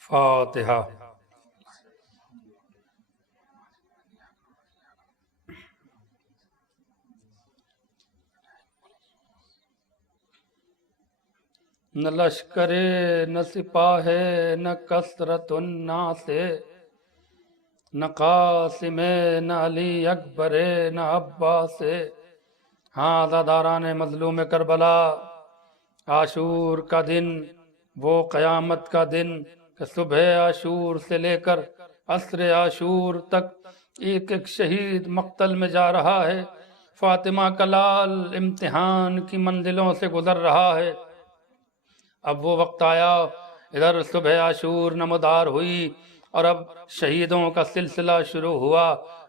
فاتحہ۔ نہ لشکر نہ سپاہ نہ کثرت الناس، نہ قاسم نہ علی اکبر نہ عباس۔ ہاں عزاداران مظلوم کربلا، عاشور کا دن وہ قیامت کا دن کہ صبح عاشور سے لے کر عصر عاشور تک ایک ایک شہید مقتل میں جا رہا ہے۔ فاطمہ کا لال امتحان کی منزلوں سے گزر رہا ہے۔ اب وہ وقت آیا، ادھر صبح عاشور نمودار ہوئی اور اب شہیدوں کا سلسلہ شروع ہوا۔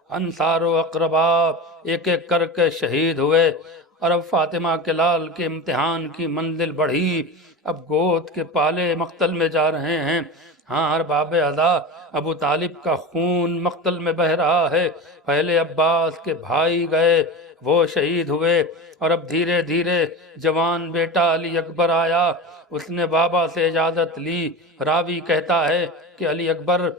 انصار و اقربا ایک ایک کر کے شہید ہوئے، اور اب فاطمہ کے لال کے امتحان کی منزل بڑھی۔ اب گود کے پالے مقتل میں جا رہے ہیں۔ ہاں ارباب ادا، ابو طالب کا خون مقتل میں بہہ رہا ہے۔ پہلے عباس کے بھائی گئے، وہ شہید ہوئے، اور اب دھیرے دھیرے جوان بیٹا علی اکبر آیا۔ اس نے بابا سے اجازت لی۔ راوی کہتا ہے کہ علی اکبر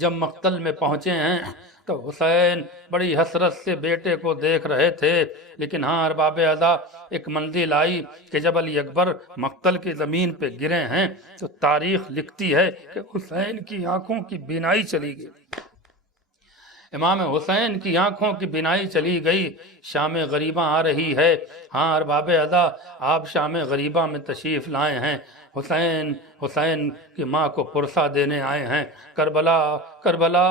جب مقتل میں پہنچے ہیں تو حسین بڑی حسرت سے بیٹے کو دیکھ رہے تھے، لیکن ہاں ارباب ادا ایک منزل آئی کہ جب علی اکبر مقتل کی زمین پہ گرے ہیں تو تاریخ لکھتی ہے کہ حسین کی آنکھوں کی بینائی چلی گئی۔ امام حسین کی آنکھوں کی بینائی چلی گئی۔ شام غریبہ آ رہی ہے۔ ہاں ارباب ادا، آپ شام غریبہ میں تشریف لائے ہیں۔ حسین کی ماں کو پرسہ دینے آئے ہیں۔ کربلا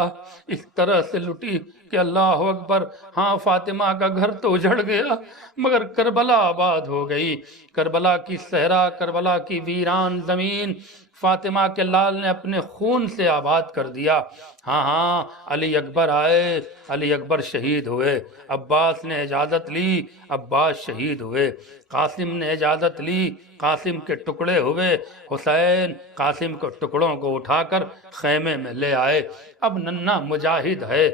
اس طرح سے لٹی کہ اللہ اکبر۔ ہاں فاطمہ کا گھر تو اجڑ گیا، مگر کربلا آباد ہو گئی۔ کربلا کی صحرا، کربلا کی ویران زمین فاطمہ کے لال نے اپنے خون سے آباد کر دیا۔ ہاں علی اکبر آئے، علی اکبر شہید ہوئے۔ عباس نے اجازت لی، عباس شہید ہوئے۔ قاسم نے اجازت لی، قاسم کے ٹکڑے ہوئے۔ حسین قاسم کو ٹکڑوں کو اٹھا کر خیمے میں لے آئے۔ اب ننھا مجاہد ہے،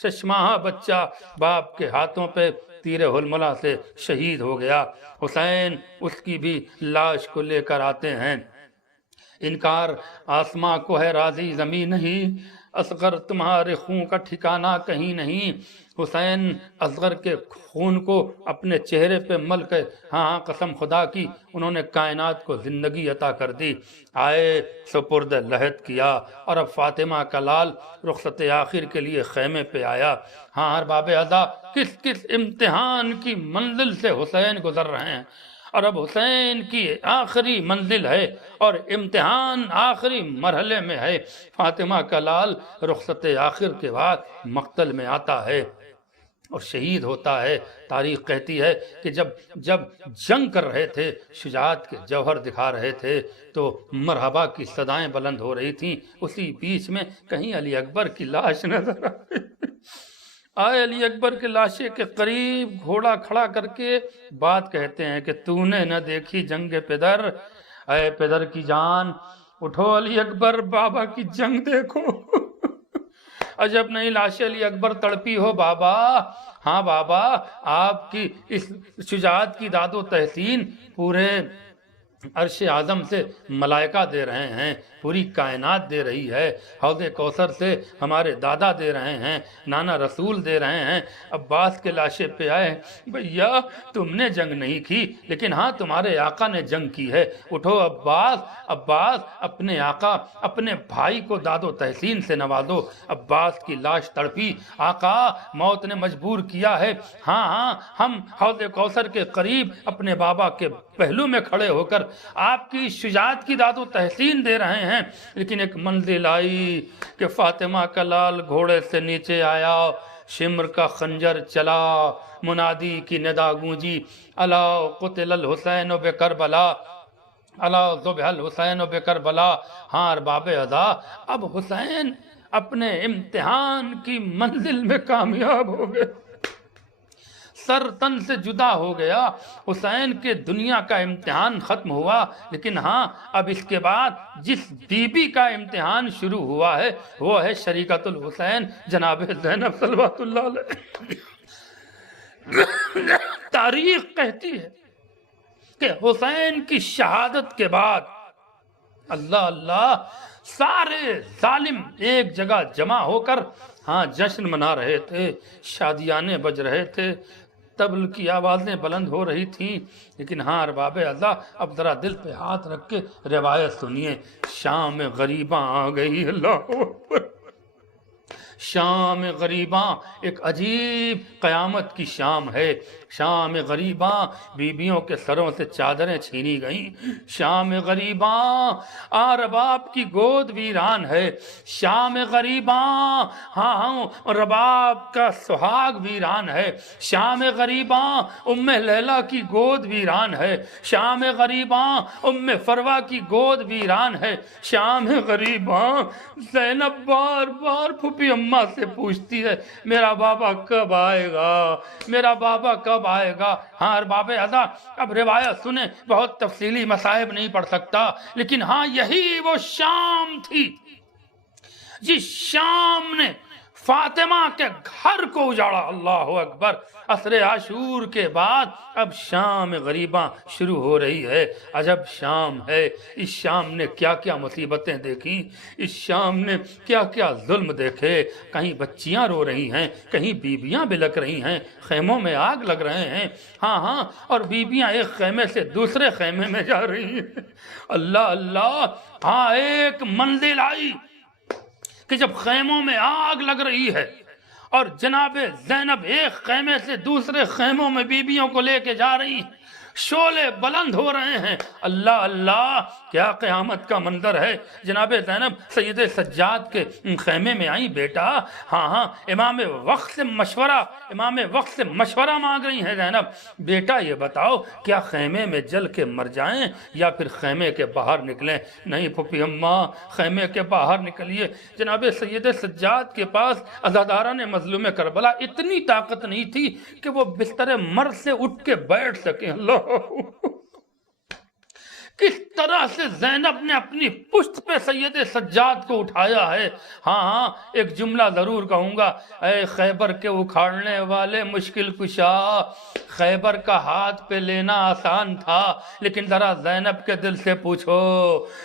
شش ماہ بچہ باپ کے ہاتھوں پہ تیر ہلملا سے شہید ہو گیا۔ حسین اس کی بھی لاش کو لے کر آتے ہیں۔ انکار آسماں کو ہے راضی زمین نہیں، اصغر تمہارے خون کا ٹھکانہ کہیں نہیں۔ حسین اصغر کے خون کو اپنے چہرے پہ مل کے، ہاں قسم خدا کی، انہوں نے کائنات کو زندگی عطا کر دی۔ آئے سپرد لحد کیا، اور اب فاطمہ کا لال رخصت آخر کے لیے خیمے پہ آیا۔ ہاں ارباب ادا، کس کس امتحان کی منزل سے حسین گزر رہے ہیں، اور اب حسین کی آخری منزل ہے اور امتحان آخری مرحلے میں ہے۔ فاطمہ کا لال رخصت آخر کے بعد مقتل میں آتا ہے اور شہید ہوتا ہے۔ تاریخ کہتی ہے کہ جب جنگ کر رہے تھے، شجاعت کے جوہر دکھا رہے تھے، تو مرحبا کی صدائیں بلند ہو رہی تھیں۔ اسی بیچ میں کہیں علی اکبر کی لاش نظر آئے۔ علی اکبر کے لاشے کے قریب گھوڑا کھڑا کر کے بات کہتے ہیں کہ تو نے نہ دیکھی جنگ پدر، اے پدر کی جان اٹھو علی اکبر، بابا کی جنگ دیکھو۔ عجب نہیں لاش علی اکبر تڑپی ہو بابا۔ ہاں بابا، آپ کی اس شجاعت کی داد و تحسین پورے عرش اعظم سے ملائکہ دے رہے ہیں، پوری کائنات دے رہی ہے۔ حوض کوثر سے ہمارے دادا دے رہے ہیں، نانا رسول دے رہے ہیں۔ عباس کے لاشے پہ آئے، بھیا تم نے جنگ نہیں کی، لیکن ہاں تمہارے آقا نے جنگ کی ہے، اٹھو عباس۔ عباس اپنے آقا، اپنے بھائی کو داد و تحسین سے نوازو۔ عباس کی لاش تڑپی، آقا موت نے مجبور کیا ہے۔ ہاں ہم حوض کوثر کے قریب اپنے بابا کے پہلو میں کھڑے ہو کر آپ کی شجاعت کی داد و تحسین دے رہے ہیں، لیکن ایک منزل آئی کہ فاطمہ کا لال گھوڑے سے نیچے آیا، شمر کا خنجر چلا، منادی کی ندا گونجی، الا قتل الحسین بکربلا، الا ذبح الحسین بکربلا۔ ہاں ارباب ادا، اب حسین اپنے امتحان کی منزل میں کامیاب ہو گئے، سر تن سے جدا ہو گیا۔ حسین کے دنیا کا امتحان ختم ہوا، لیکن ہاں اب اس کے بعد جس بی بی کا امتحان شروع ہوا ہے وہ ہے شریکت الحسین جناب زینب صلوات اللہ علیہ۔ تاریخ کہتی ہے کہ حسین کی شہادت کے بعد اللہ اللہ، سارے ظالم ایک جگہ جمع ہو کر ہاں جشن منا رہے تھے، شادیانے بج رہے تھے، طبل کی آوازیں بلند ہو رہی تھیں، لیکن ہاں ارباب اللہ اب ذرا دل پہ ہاتھ رکھ کے روایت سنیے۔ شام غریباں آ گئی، اللہ اکبر، شام غریباں ایک عجیب قیامت کی شام ہے۔ شام غریباں، بیویوں کے سروں سے چادریں چھینی گئیں۔ شام غریباں، رباب کی گود ویران ہے۔ شام غریباں، ہاں رباب کا سہاگ ویران ہے۔ شام غریباں، ام لیلا کی گود ویران ہے۔ شام غریباں، ام فروا کی گود ویران ہے۔ شام غریباں، زینب بار بار پھوپھی اماں سے پوچھتی ہے میرا بابا کب آئے گا، میرا بابا کب آئے گا۔ ہاں ارباب ادا، اب روایت سنیں، بہت تفصیلی مصائب نہیں پڑھ سکتا، لیکن ہاں یہی وہ شام تھی جس شام نے فاطمہ کے گھر کو اجاڑا۔ اللہ اکبر، عصر عاشور کے بعد اب شام غریباں شروع ہو رہی ہے۔ عجب شام ہے، اس شام نے کیا کیا مصیبتیں دیکھی، اس شام نے کیا کیا ظلم دیکھے۔ کہیں بچیاں رو رہی ہیں، کہیں بیویاں بلک رہی ہیں، خیموں میں آگ لگ رہے ہیں، ہاں اور بیویاں ایک خیمے سے دوسرے خیمے میں جا رہی ہیں۔ اللہ اللہ، ہاں ایک منزل آئی کہ جب خیموں میں آگ لگ رہی ہے اور جناب زینب ایک خیمے سے دوسرے خیموں میں بیبیوں کو لے کے جا رہی ہیں، شعلے بلند ہو رہے ہیں۔ اللہ اللہ، کیا قیامت کا منظر ہے۔ جناب زینب سید سجاد کے خیمے میں آئیں، بیٹا ہاں امام وقت سے مشورہ مانگ رہی ہیں زینب، بیٹا یہ بتاؤ کیا خیمے میں جل کے مر جائیں یا پھر خیمے کے باہر نکلیں؟ نہیں پھوپھی اماں، خیمے کے باہر نکلیے۔ جناب سید سجاد کے پاس عزادارہ نے مظلوم کربلا اتنی طاقت نہیں تھی کہ وہ بستر مرد سے اٹھ کے بیٹھ سکیں۔ اللہ، کس طرح سے زینب نے اپنی پشت پہ سید سجاد کو اٹھایا ہے۔ ہاں ایک جملہ ضرور کہوں گا، اے خیبر کے اکھاڑنے والے مشکل کشا، خیبر کا ہاتھ پہ لینا آسان تھا، لیکن ذرا زینب کے دل سے پوچھو،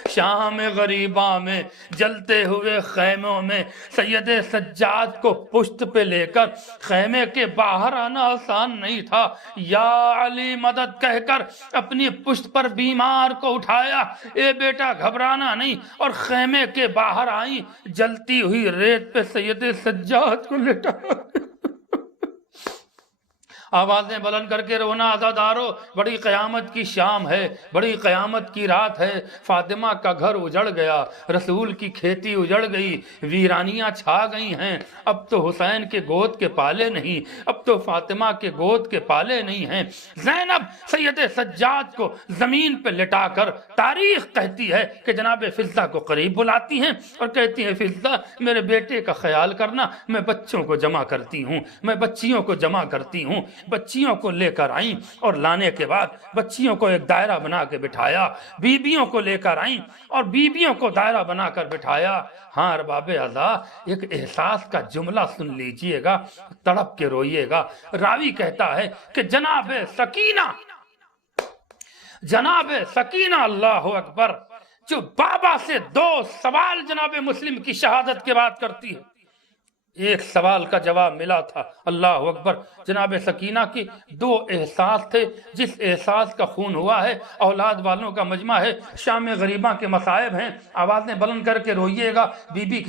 شام غریباں میں جلتے ہوئے خیموں میں سید سجاد کو پشت پہ لے کر خیمے کے باہر آنا آسان نہیں تھا۔ یا علی مدد کہہ کر اپنی پشت پر بیمار کو اٹھایا، اے بیٹا گھبرانا نہیں، اور خیمے کے باہر آئیں، جلتی ہوئی ریت پہ سید سجاد کو لٹا، آوازیں بلند کر کے رونا، عزادارو بڑی قیامت کی شام ہے، بڑی قیامت کی رات ہے۔ فاطمہ کا گھر اجڑ گیا، رسول کی کھیتی اجڑ گئی، ویرانیاں چھا گئی ہیں۔ اب تو حسین کے گود کے پالے نہیں، اب تو فاطمہ کے گود کے پالے نہیں ہیں۔ زینب سید سجاد کو زمین پہ لٹا کر تاریخ کہتی ہے کہ جناب فضہ کو قریب بلاتی ہیں اور کہتی ہیں فضہ میرے بیٹے کا خیال کرنا، میں بچوں کو جمع کرتی ہوں، میں بچیوں کو جمع کرتی ہوں۔ بچیوں کو لے کر آئیں اور لانے کے بعد بچیوں کو ایک دائرہ بنا کے بٹھایا، بیبیوں کو لے کر آئیں اور بیبیوں کو دائرہ بنا کر بٹھایا۔ ہاں ارباب اعضاء، ایک احساس کا جملہ سن لیجئے گا، تڑپ کے روئیے گا۔ راوی کہتا ہے کہ جناب سکینہ اللہ اکبر جو بابا سے دو سوال جناب مسلم کی شہادت کے بعد کرتی ہے، ایک سوال کا جواب ملا تھا۔ اللہ اکبر، جناب سکینہ کی دو احساس تھے، جس احساس کا خون ہوا ہے اولاد والوں کا مجمع ہے۔ شام غریباں کے مصائب ہیں، آوازیں بلند کر کے روئیے گا، بی بی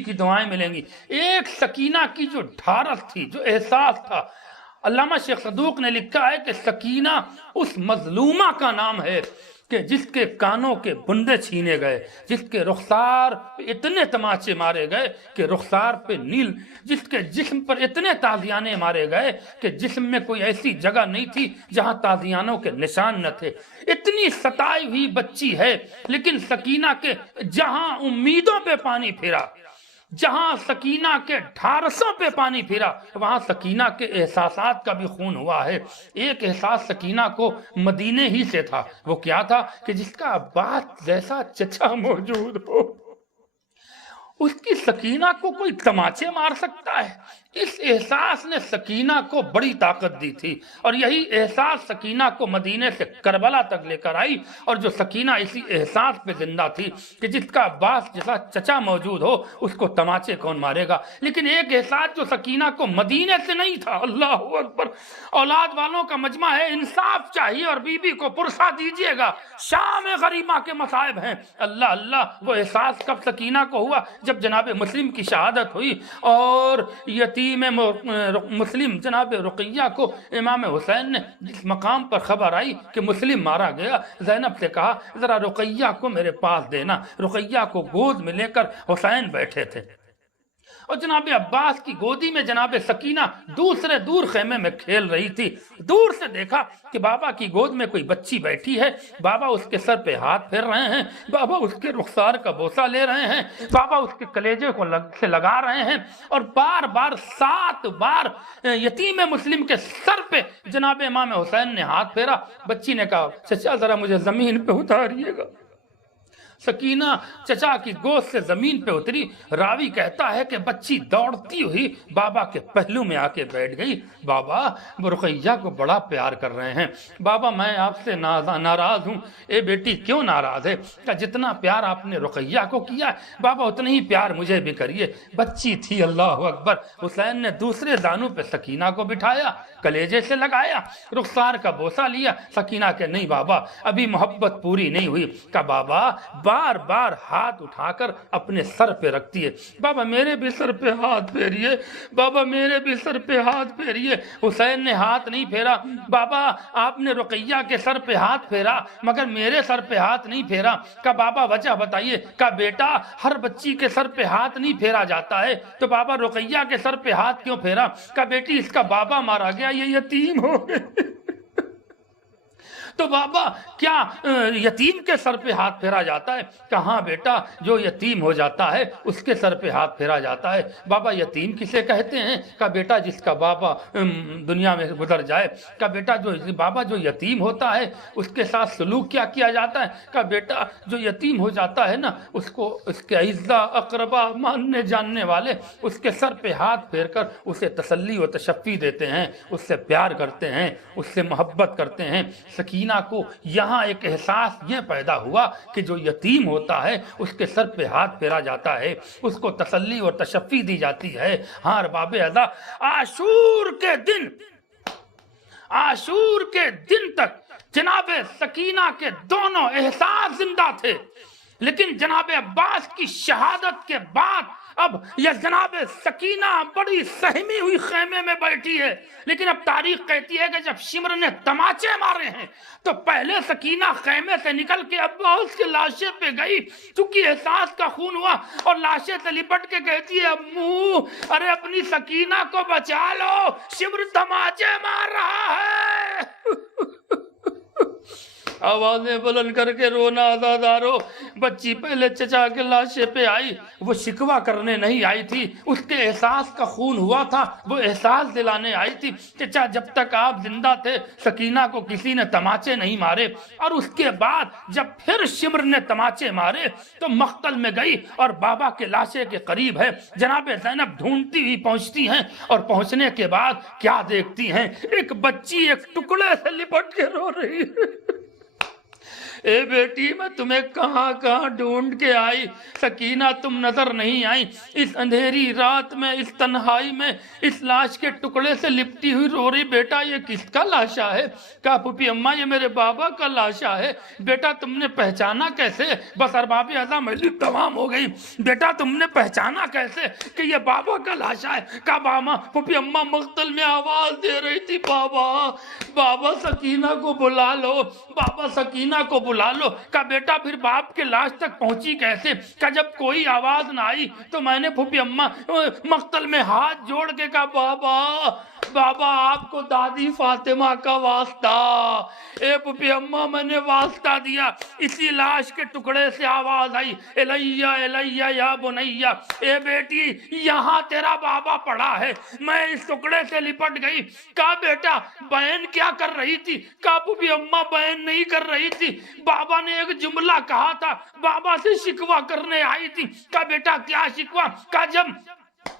کی دعائیں ملیں گی۔ ایک سکینہ کی جو ڈھارس تھی، جو احساس تھا، علامہ شیخ صدوق نے لکھا ہے کہ سکینہ اس مظلومہ کا نام ہے کہ جس کے کانوں کے بندے چھینے گئے، جس کے رخسار پہ اتنے تماچے مارے گئے کہ رخسار پہ نیل، جس کے جسم پر اتنے تازیانے مارے گئے کہ جسم میں کوئی ایسی جگہ نہیں تھی جہاں تازیانوں کے نشان نہ تھے۔ اتنی ستائی ہوئی بچی ہے، لیکن سکینہ کے جہاں امیدوں پہ پانی پھرا، جہاں سکینہ کے ڈھارسوں پہ پانی پھرا، وہاں سکینہ کے احساسات کا بھی خون ہوا ہے۔ ایک احساس سکینہ کو مدینے ہی سے تھا، وہ کیا تھا کہ جس کا عباس جیسا چچا موجود ہو، اس کی سکینہ کو کوئی تماچے مار سکتا ہے؟ اس احساس نے سکینہ کو بڑی طاقت دی تھی، اور یہی احساس سکینہ کو مدینے سے کربلا تک لے کر آئی، اور جو سکینہ اسی احساس پہ زندہ تھی کہ جس کا عباس جیسا چچا موجود ہو اس کو تماچے کون مارے گا۔ لیکن ایک احساس جو سکینہ کو مدینے سے نہیں تھا، اللہ اکبر، اولاد والوں کا مجمع ہے، انصاف چاہیے اور بی بی کو پرسہ دیجیے گا، شام غریبہ کے مصائب ہیں، اللہ اللہ۔ وہ احساس کب سکینہ کو ہوا؟ جب جناب مسلم کی شہادت ہوئی اور یتیم مسلم جناب رقیہ کو امام حسین نے جس مقام پر خبر آئی کہ مسلم مارا گیا، زینب سے کہا ذرا رقیہ کو میرے پاس دینا۔ رقیہ کو گود میں لے کر حسین بیٹھے تھے، اور جناب عباس کی گودی میں جناب سکینہ دوسرے دور خیمے میں کھیل رہی تھی۔ دور سے دیکھا کہ بابا کی گود میں کوئی بچی بیٹھی ہے، بابا اس کے سر پہ ہاتھ پھیر رہے ہیں، بابا اس کے رخسار کا بوسہ لے رہے ہیں، بابا اس کے کلیجے کو سے لگا رہے ہیں، اور بار بار 7 بار یتیم مسلم کے سر پہ جناب امام حسین نے ہاتھ پھیرا۔ بچی نے کہا چچا ذرا مجھے زمین پہ اتاریے گا۔ سکینہ چچا کی گود سے زمین پہ اتری۔ راوی کہتا ہے کہ بچی دوڑتی ہوئی بابا کے پہلو میں آ کے بیٹھ گئی۔ بابا وہ رقیہ کو بڑا پیار کر رہے ہیں، بابا میں آپ سے ناراض ہوں۔ اے بیٹی کیوں ناراض ہے؟ کہ جتنا پیار آپ نے رقیہ کو کیا بابا اتنا ہی پیار مجھے بھی کریے۔ بچی تھی، اللہ اکبر۔ حسین نے دوسرے دانوں پہ سکینہ کو بٹھایا، کلیجے سے لگایا، رخسار کا بوسہ لیا۔ سکینہ کہ نہیں بابا ابھی محبت پوری نہیں ہوئی۔ کہ بابا بار بار ہاتھ اٹھا کر اپنے سر پہ رکھتی ہے، بابا میرے بھی سر پہ ہاتھ پھیریے، بابا میرے بھی سر پہ ہاتھ پھیریے۔ حسین نے ہاتھ نہیں پھیرا۔ بابا آپ نے رقیہ کے سر پہ ہاتھ پھیرا مگر میرے سر پہ ہاتھ نہیں پھیرا۔ کہ بابا وجہ بتائیے۔ کہ بیٹا ہر بچی کے سر پہ ہاتھ نہیں پھیرا جاتا ہے، تو بابا رقیہ کے سر پہ ہاتھ کیوں پھیرا؟ کہ بیٹی اس کا بابا مارا گیا، یہ یتیم ہو گئے، تو بابا کیا یتیم کے سر پہ ہاتھ پھیرا جاتا ہے؟ کہاں بیٹا جو یتیم ہو جاتا ہے اس کے سر پہ ہاتھ پھیرا جاتا ہے۔ بابا یتیم کسے کہتے ہیں؟ کہ بیٹا جس کا بابا دنیا میں گزر جائے۔ کہ بیٹا جو بابا جو یتیم ہوتا ہے اس کے ساتھ سلوک کیا کیا جاتا ہے؟ کہ بیٹا جو یتیم ہو جاتا ہے نا اس کو اس کے اعزا اقربا ماننے جاننے والے اس کے سر پہ ہاتھ پھیر کر اسے تسلی و تشفی دیتے ہیں، اس سے پیار کرتے ہیں، اس سے محبت کرتے ہیں۔ سکینہ کو یہاں ایک احساس یہ پیدا ہوا کہ جو یتیم ہوتا ہے اس کے سر پہ ہاتھ پھیرا جاتا ہے، اس کو تسلی اور تشفی دی جاتی ہے۔ ہاں باب ادا عاشور کے دن تک جناب سکینہ کے دونوں احساس زندہ تھے، لیکن جناب عباس کی شہادت کے بعد اب یہ جناب سکینہ بڑی سہمی ہوئی خیمے میں بیٹھی ہے۔ لیکن اب تاریخ کہتی ہے کہ جب شمر نے تماچے مارے ہیں تو پہلے سکینہ خیمے سے نکل کے عباس کے لاشے پہ گئی، چونکہ احساس کا خون ہوا، اور لاشے سے لپٹ کے کہتی ہے امو ارے اپنی سکینہ کو بچا لو، شمر تماچے مار رہا ہے۔ آوازیں بلند کر کے رونا آزادارو۔ بچی پہلے چچا کے لاشے پہ آئی، وہ شکوہ کرنے نہیں آئی تھی، اس کے احساس کا خون ہوا تھا، وہ احساس دلانے آئی تھی۔ چچا جب تک آپ زندہ تھے سکینہ کو کسی نے تماچے نہیں مارے، اور اس کے بعد جب پھر شمر نے تماچے مارے تو مقتل میں گئی اور بابا کے لاشے کے قریب ہے۔ جناب زینب ڈھونڈتی ہوئی پہنچتی ہیں، اور پہنچنے کے بعد کیا دیکھتی ہیں؟ ایک بچی ایک ٹکڑے سے لپٹ کے رو رہی ہے۔ اے بیٹی میں تمہیں کہاں کہاں ڈھونڈ کے آئی، سکینہ تم نظر نہیں آئی۔ اس اندھیری رات میں، اس تنہائی میں اس لاش کے ٹکڑے سے لپٹی ہوئی رو رہی، بیٹا یہ کس کا لاشا ہے؟ کہا پھوپھی اماں یہ میرے بابا کا لاشا ہے۔ بیٹا تم نے پہچانا کیسے؟ بس ارباب اعظم میری تمام ہو گئی۔ بیٹا تم نے پہچانا کیسے کہ یہ بابا کا لاشا ہے؟ کہا بابا پھوپھی اماں مقتل میں آواز دے رہی تھی، بابا بابا سکینہ کو بلا لو، بابا سکینہ کو بلا لو۔ کہا بیٹا پھر باپ کے لاش تک پہنچی کیسے؟ کہا جب کوئی آواز نہ آئی تو میں نے پھوپھی اماں مقتل میں ہاتھ جوڑ کے کہا بابا بابا آپ کو دادی فاطمہ کا واسطہ، اے پپی اماں میں نے واسطہ دیا، اسی لاش کے ٹکڑے سے آواز آئی الیہ الیہ یا بنیہ، اے بیٹی یہاں تیرا بابا پڑا ہے۔ میں اس ٹکڑے سے لپٹ گئی، کہا بیٹا بہن کیا کر رہی تھی؟ کہا پپی اماں بہن نہیں کر رہی تھی، بابا نے ایک جملہ کہا تھا، بابا سے شکوہ کرنے آئی تھی۔ کہا بیٹا کیا شکوہ؟ کہا جب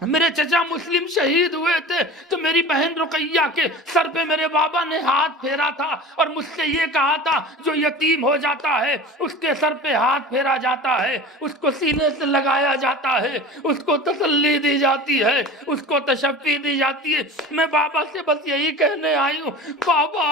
میرے چچا مسلم شہید ہوئے تھے تو میری بہن رقیہ کے سر پہ میرے بابا نے ہاتھ پھیرا تھا اور مجھ سے یہ کہا تھا جو یتیم ہو جاتا ہے اس کے سر پہ ہاتھ پھیرا جاتا ہے، اس کو سینے سے لگایا جاتا ہے، اس کو تسلی دی جاتی ہے، اس کو تشفی دی جاتی ہے۔ میں بابا سے بس یہی کہنے آئی ہوں، بابا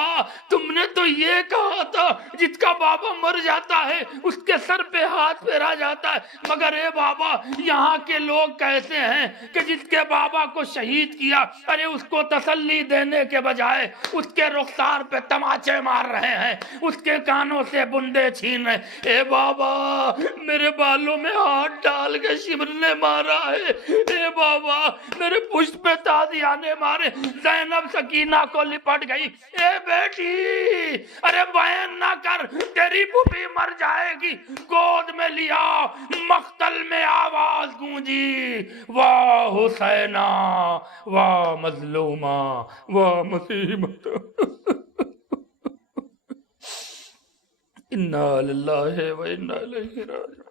تم نے تو یہ کہا تھا جس کا بابا مر جاتا ہے اس کے سر پہ ہاتھ پھیرا جاتا ہے، مگر اے بابا یہاں کے لوگ کیسے ہیں کہ جس کے بابا کو شہید کیا، ارے اس کو تسلی دینے کے بجائے اس کے رخسار پہ تماچے مار رہے ہیں، اس کے کانوں سے بندے چھین رہے ہیں۔ اے بابا میرے بالوں میں ہاتھ ڈال کے شمر نے مارا ہے، اے بابا میرے پشت پہ تازیانے مارے۔ زینب سکینہ کو لپٹ گئی، اے بیٹی ارے بہن نہ کر، تیری پھوپھی مر جائے گی۔ گود میں لیا، مقتل میں آواز گونجی، واہ حسینہ واہ مظلومہ واہ مصیبت۔ انا للہ و انا الیہ راجعون۔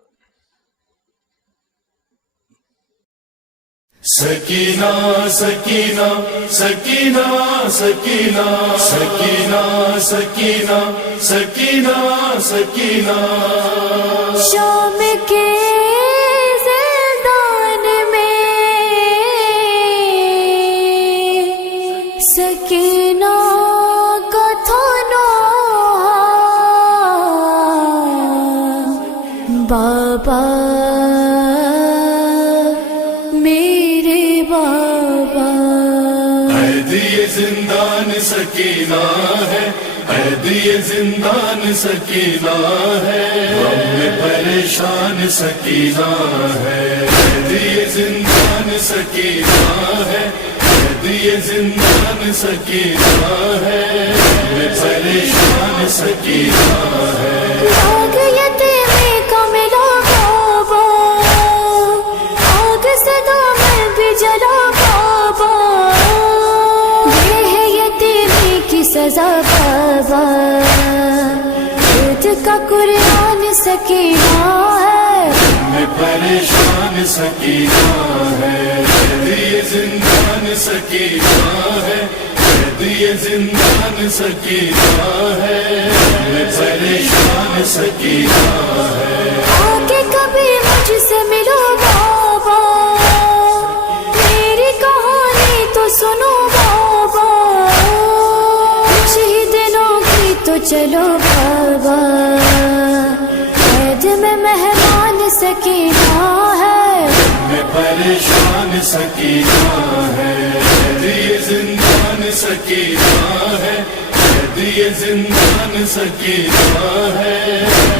سکینہ سکینہ سکینہ سکینہ سکینہ سکینہ سکینہ سکینہ شام کے زندان میں سکینہ کا تھا نوحہ، بابا یہ زندان سکینہ ہے، قید یہ زندان سکینہ ہے، غم میں پریشان سکینہ ہے، قید یہ زندان سکینہ ہے، قید یہ زندان سکینہ ہے، غم میں پریشان سکینہ ہے۔ آگ یتیمی کا ملا بابا، آگ صدا میں بھی جلا بابا، سزا بابا، خود کا قرآن سکینہ ہے، میں پریشان سکینہ ہے، قید یہ زندان سکینہ ہے، قید یہ زندان سکینہ ہے، میں پریشان سکینہ ہے۔ آگے کبھی مجھ سے ملو بابا، میری کہانی تو سنو بابا، تو چلو بابا، قید میں مہمان سکینہ ہے، میں پریشان سکینہ ہے، قید یہ زندان سکینہ ہے، قید یہ زندان سکینہ ہے،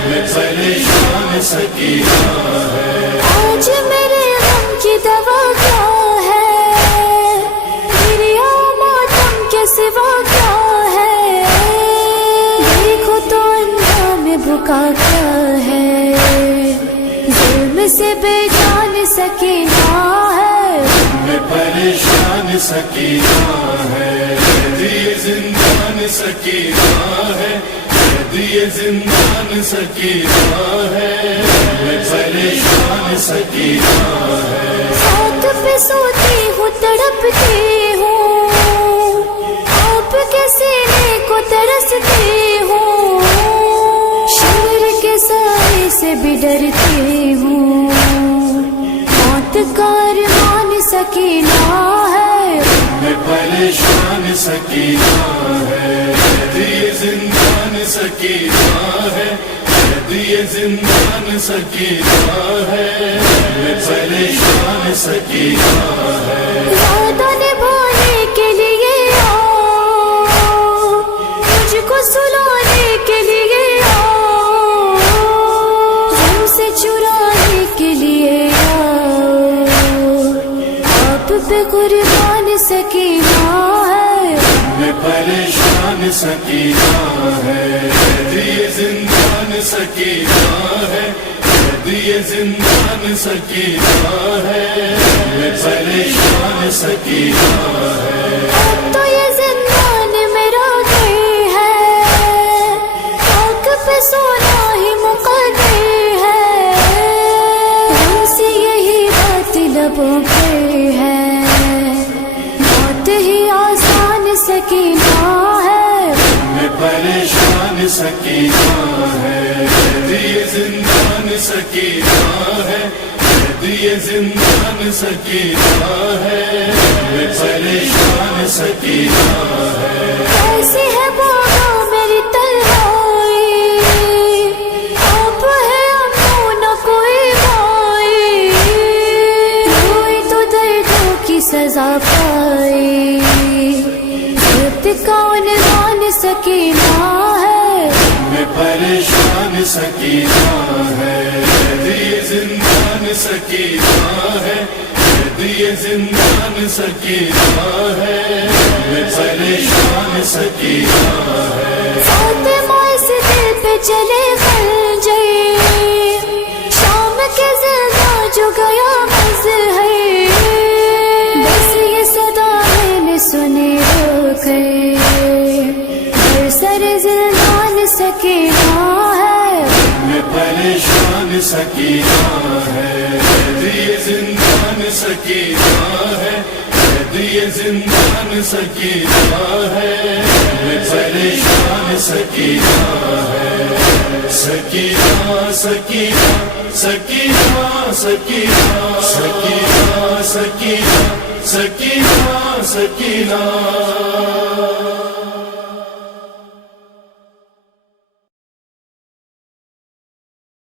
میں پریشان سکینہ ہے۔ آج میرے غم کی دوا کیا ہے، میری ماتم کے سوا کیا ہے، بھوکا کیا ہے، ظلم سے بے جان سکینہ ہے، میں پریشان سکینہ ہے، قید یہ زندان سکینہ ہے، قید یہ زندان سکینہ ہے، میں پریشان سکینہ ہے۔ ساتھ پہ سوتی ہوں تڑپتی ہوں، آپ کے سینے کو ترستی ہوں، شور کے سائے سے بھی ڈرتی ہوں، موت کا ارمان سکینہ ہے، میں پریشان سکینہ ہے، قید یہ زندان سکینہ ہے، قید یہ زندان سکینہ ہے، میں پریشان سکینہ ہے۔ وعدہ نبھانے کے لیے آؤ، مجھ کو سلانے کے لیے آؤ، غم سے چرانے کے لیے آؤ، آپ پہ قربان سکینہ ہے، سکینہ ہے، یہ زندان سکینہ ہے، یہ زندان سکینہ ہے، میں پریشان سکینہ ہے۔ اب تو یہ زندان میرا گھر ہے، خاک پہ سونا ہی مقدر ہے، ہم سے یہی بات لبوں پہ ہے، موت ہی آسان سکینہ ہے، میں پریشان سکینہ ہے، یہ زندان سکینہ ہے، یہ زندان سکینہ ہے، میں پریشان سکینہ ہے۔ کیسی ہے بولا میری تنہائی، آپ ہے امو نہ کوئی بھائی، روئی تو دردوں کی سزا پائی، ضبط کا عنوان سکینہ ہے، میں پریشان سکینہ ہے، یہ زندان سکینہ ہے، یہ زندان سکینہ ہے، میں پریشان سکینہ ہے۔ فاطمہ اس دل پہ چلے خنجر، شام کے زندان جو گیا مظہر، بس یہ صدا میں نے سنی ہو کر، ہر سر زندان سکینہ ہے، میں پریشان سکینہ ہے، یہ زندان سکینہ ہے، یہ زندان سکینہ ہے، میں پریشان سکینہ ہے۔ سکینہ سکینہ سکینہ سکینہ سکینہ سکینہ سکینہ سکینہ